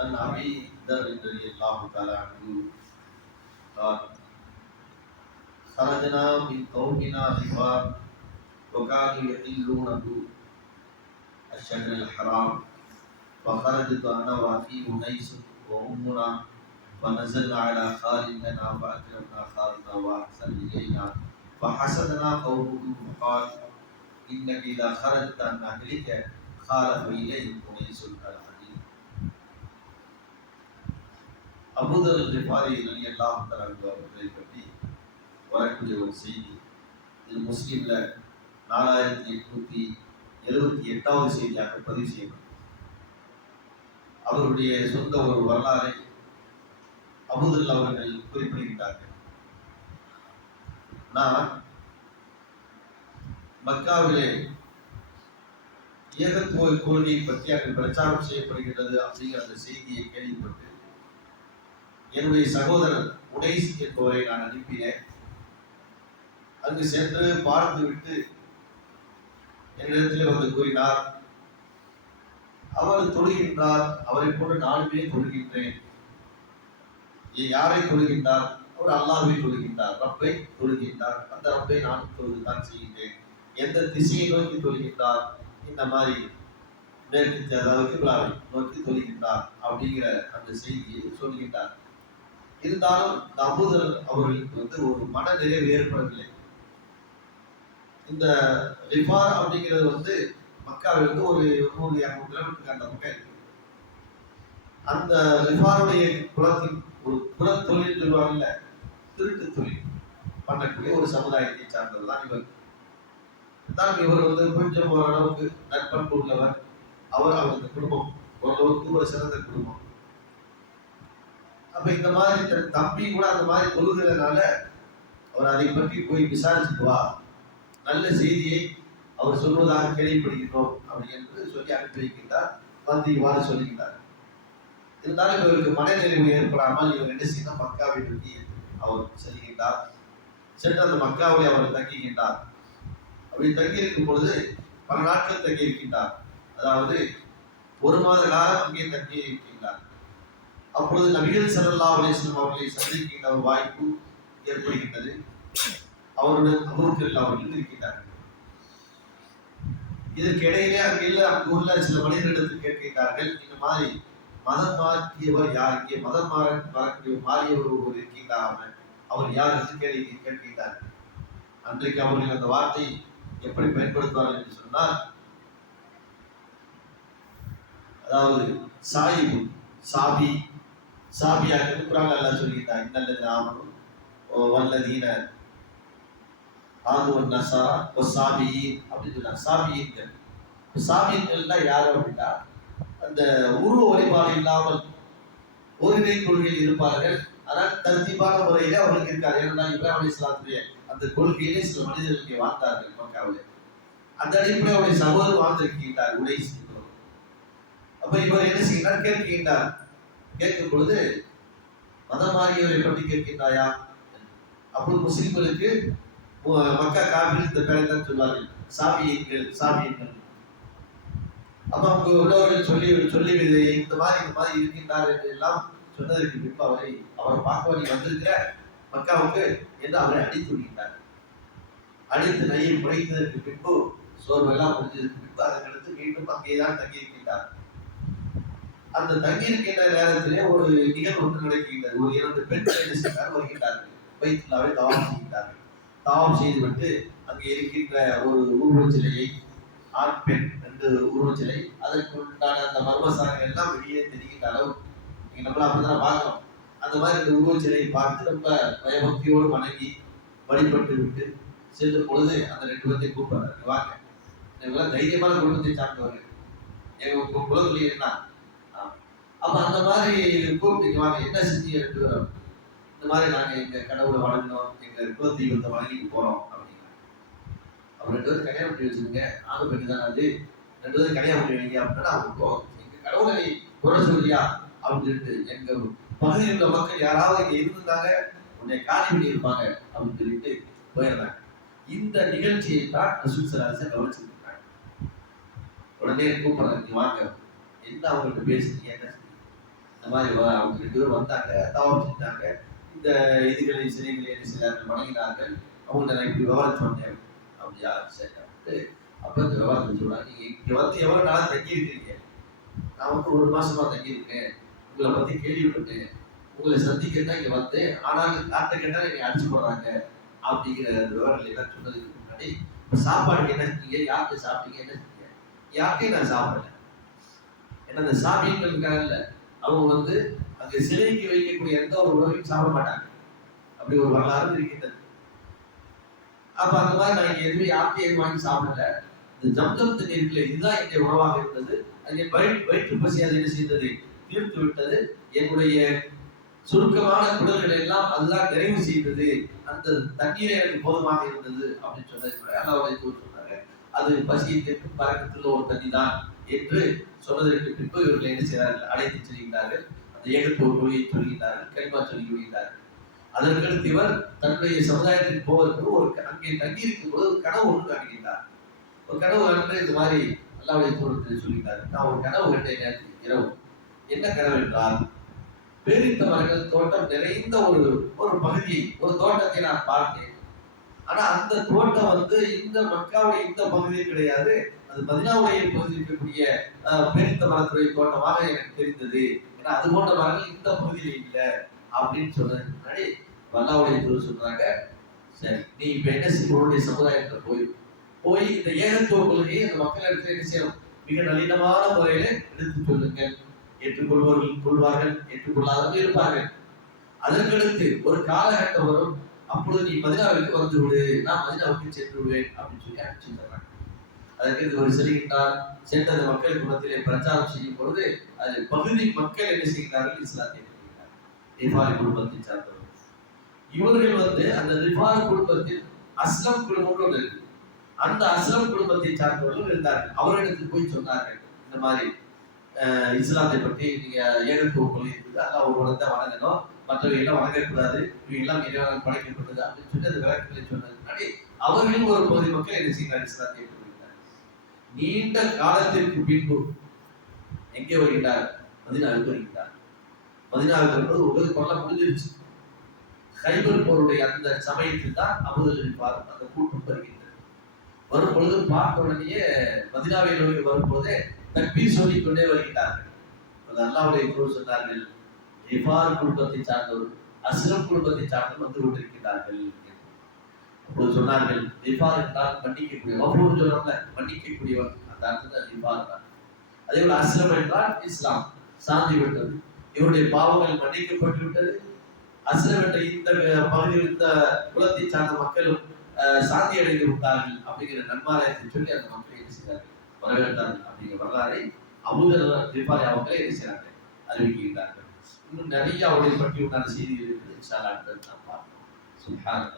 عن ابي ذر رضي الله تعالى عنه قال خرجنا من قومنا غفار وكانوا يحلونه الشهر الحرام فخرجت أنا وأخي أنيس وأمنا فنزلنا على خالدنا فاكرمنا خالدنا وأحسن إلينا فحسدنا قومه فقال إنك إذا خرجت عن أهلك خالف إليهم أنيس الحديث அபூதர் ரிஃபாரி அலி அல்லாஹ் தலான்கு அவர்களை பற்றி வரக்கூடிய ஒரு செய்தி. இது முஸ்லீம்ல நாலாயிரத்தி எட்நூத்தி எழுபத்தி எட்டாவது செய்தியாக பதிவு செய்யப்பட்டது. அவருடைய சொந்த ஒரு வரலாறை அபுதுல் அவர்கள் குறிப்பிடுகின்றார்கள். நான் மக்காவிலே ஏகத்துவ கொள்கையை பற்றி அங்கு பிரச்சாரம் செய்யப்படுகிறது அப்படிங்கிற அந்த செய்தியை கேள்விப்பட்டு என்னுடைய சகோதரர் உடைஸ் என்பவரை நான் அனுப்பினேன். அங்கு சென்று பார்த்து விட்டு என்னிடத்தில் வந்து கூறினார் அவர் தொழுகின்றார் அவரை போன்று நானுமே தொழுகின்றேன். யாரை தொழுகின்றார்? அவர் அல்லாவை தொழுகின்றார் ரப்பை தொழுகின்றார். அந்த ரப்பை நான் தொழுதுதான் செய்கின்றேன். எந்த திசையை நோக்கி தொழுகின்றார்? இந்த மாதிரி மேற்கு அதாவது நோக்கி தொழுகின்றார் அப்படிங்கிற அந்த செய்தியை சொல்கின்றார். இருந்தாலும் இந்த அவர்களுக்கு வந்து ஒரு மன நிறைவு ஏற்படவில்லை. இந்த ரிஃபார் அப்படிங்கிறது வந்து மக்காவிலிருந்து ஒரு நூறு இரநூறு கிலோமீட்டருக்கு அந்த பக்கம் இருக்கு. அந்த ரிஃபாருடைய குலத்தின் ஒரு குல தொழில் சொல்லுவாங்கல்ல திருட்டு தொழில் பண்ணக்கூடிய ஒரு சமுதாயத்தை சார்ந்தது தான் இவர். தான் இவர் வந்து கொஞ்சம் ஓரளவுக்கு நற்பண்பு உள்ளவர். அவர் அவரது குடும்பம் ஓரளவுக்கு ஒரு சிறந்த குடும்பம். அப்ப இந்த மாதிரி தன் தம்பி கூட அந்த மாதிரி கொள்கிறதுனால அவர் அதை பற்றி போய் விசாரிச்சுட்டு வா. நல்ல செய்தியை அவர் சொல்வதாக கேள்விப்படுகிறோம் அப்படி என்று சொல்லி அனுப்பி வைக்கின்றார் வந்து இவ்வாறு சொல்லுகின்றார் இருந்தாலும் இவருக்கு மனநிறைவு ஏற்படாமல் இவர் என்ன செய்யணும் மக்காவை நோக்கி அவர் செல்கின்றார். சென்று அந்த மக்காவை அவர் தங்குகின்றார் அப்படி தங்கியிருக்கும் பொழுது பல நாட்கள் தங்கியிருக்கின்றார். அதாவது ஒரு மாத காலம் அங்கே தங்கி அப்பொழுது நபிகள் ஸல்லல்லாஹு அலிஸ்லம் அவர்களை சந்திக்கின்ற ஒரு வாய்ப்பு ஏற்படுகின்றது. அவருடன் அபூபக்கர் அவர்கள் இருக்கின்றார்கள். இதற்கிடையிலே இடையிலே அங்குள்ள அங்கு உள்ள சில மனிதர்களிடத்தில் கேட்கின்றார்கள் இந்த மாதிரி மதம் மாற்றியவர் யார்? இங்கே மதம் மாற மாறக்கூடிய மாறியவர் ஒருவர் இருக்கின்றார் அவர்? யார் என்று கேள்வி கேட்கின்றார்கள். அன்றைக்கு அவர்கள் அந்த வார்த்தை எப்படி பயன்படுத்துவார்கள் என்று சொன்னால் அதாவது சாயிபு சாபி சாபியாக குரான் அல்லா சொல்லிட்டா இன்னல்லது ஆமனும் வல்லதீன ஆது நசாரா ஓ சாபியின் அப்படின்னு சொன்னாங்க. சாபியின்கள். சாபியின்கள்னா யார் அப்படின்னா அந்த உருவ வழிபாடு இல்லாமல் ஒருமை கொள்கையில் இருப்பார்கள். ஆனால் தர்த்தீபான முறையில அவர்களுக்கு இருக்காது. ஏன்னா இப்ராஹிம் அலி இஸ்லாத்துடைய அந்த கொள்கையிலே சில மனிதர்கள் இங்கே வாழ்ந்தார்கள் மக்காவில். அந்த அடிப்படையில் அவருடைய சகோதரர் வாழ்ந்திருக்கின்றார் உடை செய்தவர் அப்ப இவர் என்ன செய்கிறார்? கேட்கின்றார் கேட்கும் பொழுது மதம் மாறியவரை பற்றி கேட்கின்றாயா அப்பொழுது முஸ்லிம்களுக்கு மக்கா காபில் இந்த பேரை தான் சொல்வார்கள் சாபியங்கள் சாபியங்கள். அப்ப அவங்க உள்ளவர்கள் சொல்லி சொல்லி இந்த மாதிரி இந்த மாதிரி இருக்கின்றார் என்று எல்லாம் சொன்னதற்கு பின்பு அவரை அவரை பார்க்க நீ வந்திருக்கிற? மக்காவுக்கு என்று அவரை அடித்து விடுகின்றார் அடித்து நையை முறைத்ததற்கு பின்பு சோர்வெல்லாம் முடிஞ்சதற்கு பின்பு அதற்கடுத்து மீண்டும் அங்கேதான் தங்கியிருக்கின்றார். அந்த தங்கியிருக்கின்ற நேரத்திலே ஒரு நிகழ்வு ஒன்று நடக்கின்றது. ஒரு இரண்டு பெண் என்ன வருகின்றார்கள். வயிற்றுலாவை தவம் செய்கின்றார்கள் தவாம் செய்துவிட்டு அங்கே இருக்கின்ற ஒரு உருவச் சிலையை ஆண் பெண் ரெண்டு உருவச் அதற்கு உண்டான அந்த மர்மசாரங்கள் எல்லாம் வெளியே தெரிகின்ற அளவு நீங்க நம்மள அப்படிதான் பார்க்கணும் அந்த மாதிரி இந்த உருவச் சிலையை பார்த்து ரொம்ப பயபக்தியோடு வணங்கி வழிபட்டு விட்டு செல்லும் பொழுது அந்த ரெண்டு பேர்த்தையும் கூப்பிடுறாங்க வாங்க. இவங்கெல்லாம் தைரியமான குடும்பத்தை சார்ந்தவர்கள். எங்க உங்க என்ன? அப்ப அந்த மாதிரி கூப்பிட்டு வாங்க. என்ன செஞ்சு ரெண்டு இந்த மாதிரி நாங்க எங்க கடவுளை வழங்கினோம் எங்க குலதெய்வத்தை வழங்கிட்டு வணங்கிட்டு போறோம் அப்படின்னா. அவர் ரெண்டு பேரும் கல்யாணம் பண்ணி வச்சுருங்க. ஆணு பெண்ணு தானே. அது ரெண்டு பேரும் கல்யாணம் பண்ணி வைங்க அப்படின்னா அவங்க போ எங்க கடவுளை குறை சொல்லியா அப்படின்னு சொல்லிட்டு எங்க பகுதியில் உள்ள மக்கள் யாராவது இங்க இருந்திருந்தாங்க உன்னை காலி பண்ணி இருப்பாங்க அப்படின்னு சொல்லிட்டு போயிருந்தாங்க இந்த நிகழ்ச்சியை தான் ரசூல் கவனிச்சிருக்காங்க உடனே கூப்பிடுறாங்க நீ வாங்க. என்ன அவங்கள்ட்ட பேசுறீங்க? என்ன இந்த மாதிரி அவங்க ரெண்டு பேரும் வந்தாங்க தவம் செஞ்சாங்க. இந்த இதுகளை சிலைகளை சில வணங்கினார்கள் அவங்க நான் இப்படி விவரம் சொன்னேன் அப்படியா சரி அப்படின்ட்டு இந்த விவரத்தை சொல்றாங்க நீங்கள் இங்க வந்து எவ்வளவு நாளாக தங்கியிருக்கீங்க நான் வந்து ஒரு மாசமா தங்கியிருக்கேன். உங்களை பத்தி கேள்விப்பட்டேன். உங்களை சந்திக்க தான் இங்க வந்தேன். ஆனால் காட்ட கேட்டால் என்னை அடிச்சு போடுறாங்க அப்படிங்கிற விவரங்கள் எல்லாம் சொன்னதுக்கு முன்னாடி இப்ப சாப்பாடுக்கு என்ன செஞ்சீங்க? யார்கிட்ட சாப்பிட்டீங்க? என்ன செஞ்சீங்க? யார்கிட்டையும் நான் சாப்பிடல. ஏன்னா அந்த சாமியங்களுக்காக இல்லை. அவங்க வந்து அந்த சிலைக்கு வைக்கக்கூடிய எந்த ஒரு உணவையும் சாப்பிட மாட்டாங்க. அப்படி ஒரு வரலாறு இருக்கின்றது அப்ப அந்த மாதிரி நான் இங்க எதுவுமே யார்கிட்டையும் எதுவும் வாங்கி சாப்பிடல. இந்த ஜம்ஜம் தண்ணீர் இதுதான் என்னுடைய உணவாக இருந்தது. அது என் வயிற்று வயிற்று பசி அது என்ன செய்தது? தீர்த்து விட்டது. என்னுடைய சுருக்கமான குடல்கள் எல்லாம் அதுதான் நிறைவு செய்தது. அந்த தண்ணீரை எனக்கு போதுமாக இருந்தது அப்படின்னு சொன்னது கூட அல்லாவுடைய சொன்னாங்க அது பசியை தீர்க்கும் பறக்கத்தில் ஒரு தண்ணி தான் என்று சொன்னதற்கு பின்பு இவர்கள் என்ன செய்கிறார்கள் அழைத்து செல்கின்றார்கள். அந்த ஏகத்துவ மொழியை சொல்கின்றார்கள் கல்வா சொல்லி விடுகிறார்கள் அதற்கடுத்து இவர் தன்னுடைய சமுதாயத்திற்கு போவதற்கு ஒரு அங்கே தங்கி இருக்கும் போது ஒரு கனவு ஒன்று காட்டுகின்றார் ஒரு கனவு கண்டு இந்த மாதிரி அல்லாவுடைய தூரத்தில் சொல்லிட்டார் நான் ஒரு கனவு கண்டேன் நேரத்தில் இரவு. என்ன கனவு என்றால் பேரித்த மரங்கள் தோட்டம் நிறைந்த ஒரு ஒரு பகுதியை ஒரு தோட்டத்தை நான் பார்த்தேன். ஆனா அந்த தோட்டம் வந்து இந்த மக்காவுடைய இந்த பகுதியில் கிடையாது. அது மதினாவுடைய பகுதியில் இருக்கக்கூடிய அஹ், பேரித்த மரத்துடைய தோட்டமாக எனக்கு தெரிந்தது. ஏன்னா அது போன்ற மரங்கள் இந்த பகுதியில் இல்லை அப்படின்னு சொன்னதுக்கு முன்னாடி வல்லாவுடைய குரு சொல்றாங்க சரி நீ இப்ப என்ன செய்ய உன்னுடைய சமுதாயத்துல போய் போய் இந்த ஏகத்துவ கொள்கையை அந்த மக்கள் இடத்துல என்ன செய்யணும்? மிக நளினமான முறையில எடுத்து சொல்லுங்கள் ஏற்றுக்கொள்வர்கள் கொள்வார்கள் ஏற்றுக்கொள்ளாதவர்கள் இருப்பார்கள். அதற்கடுத்து ஒரு காலகட்டம் வரும். அப்பொழுது நீ மதினாவிற்கு வந்து விடு. நான் மதினாவுக்கு சென்று விடுவேன். அப்படின்னு சொல்லி அனுப்பிச்சு தர்றாங்க அதற்கு இது ஒரு செல்கின்றார் சென்றது மக்கள் குலத்திலே பிரச்சாரம் செய்யும் பொழுது அதில் பகுதி மக்கள் என்ன செய்கிறார்கள்? இஸ்லாத்தை ரிஃபாரி குடும்பத்தை சார்ந்தவர்கள். இவர்கள் வந்து அந்த ரிஃபாரி குடும்பத்தில் அஸ்லம் குடும்பம் இருக்கு. அந்த அஸ்லம் குடும்பத்தை சார்ந்தவர்கள் இருந்தார்கள். அவரிடத்தில் போய் சொன்னார்கள். இந்த மாதிரி இஸ்லாத்தை பற்றி நீங்க ஏழு கொள்கை இருக்குது. அல்லாஹ் ஒரு தான் வணங்கணும். மற்றவை எல்லாம் வணங்கக்கூடாது. இவை எல்லாம் இறைவனால் படைக்கப்பட்டது அப்படின்னு சொல்லி அந்த விளக்கங்களை சொன்னது முன்னாடி அவர்களும் ஒரு பகுதி மக்கள் என்ன செய்கிறார் இஸ்லாத்தை நீண்ட காலத்திற்கு பின்பு எங்கே வருகிறார்? மதினாவுக்கு வருகிறார். மதினாவுக்கு வரும்போது உலக கொள்ள முடிஞ்சிருச்சு. கைபர் போருடைய அந்த சமயத்தில் தான் அபுதலில் பார் அந்த கூட்டம் வருகின்றது. வரும் பொழுது பார்த்த உடனேயே மதினாவை நோக்கி வரும்போதே தப்பி சொல்லிக் கொண்டே வருகிறார்கள். அது அல்லாவுடைய குழு சொன்னார்கள் இவ்வாறு குடும்பத்தை சார்ந்தவர் அசுரம் குடும்பத்தை சார்ந்தவர் வந்து கொண்டிருக்கிறார்கள். அப்போது சொன்னார்கள் இவ்வாறு என்றால் மன்னிக்கக்கூடிய ஒவ்வொரு சொல்லல மன்னிக்கக்கூடியவன் அந்த அர்த்தத்தில் இவ்வாறு தான். அதே போல அஸ்லம் என்றால் இஸ்லாம் சாந்தி விட்டது. இவருடைய பாவங்கள் மன்னிக்கப்பட்டு விட்டது அஸ்லம் என்ற இந்த பகுதியில் இந்த குலத்தை சார்ந்த மக்களும் சாந்தி அடைந்து விட்டார்கள் அப்படிங்கிற நன்மாராயத்தை சொல்லி அந்த மக்கள் என்ன செய்தார்கள்? வரவேற்றார்கள் அப்படிங்கிற வரலாறை அபுதர் திரிபாரி அவங்களே என்ன செய்றாங்க? அறிவிக்கின்றார்கள். இன்னும் நிறைய அவர்களை பற்றி உண்டான செய்திகள் இருக்குது. இன்ஷா அடுத்தது நாம் பார்ப்போம். சுப்ஹானல்லாஹ்.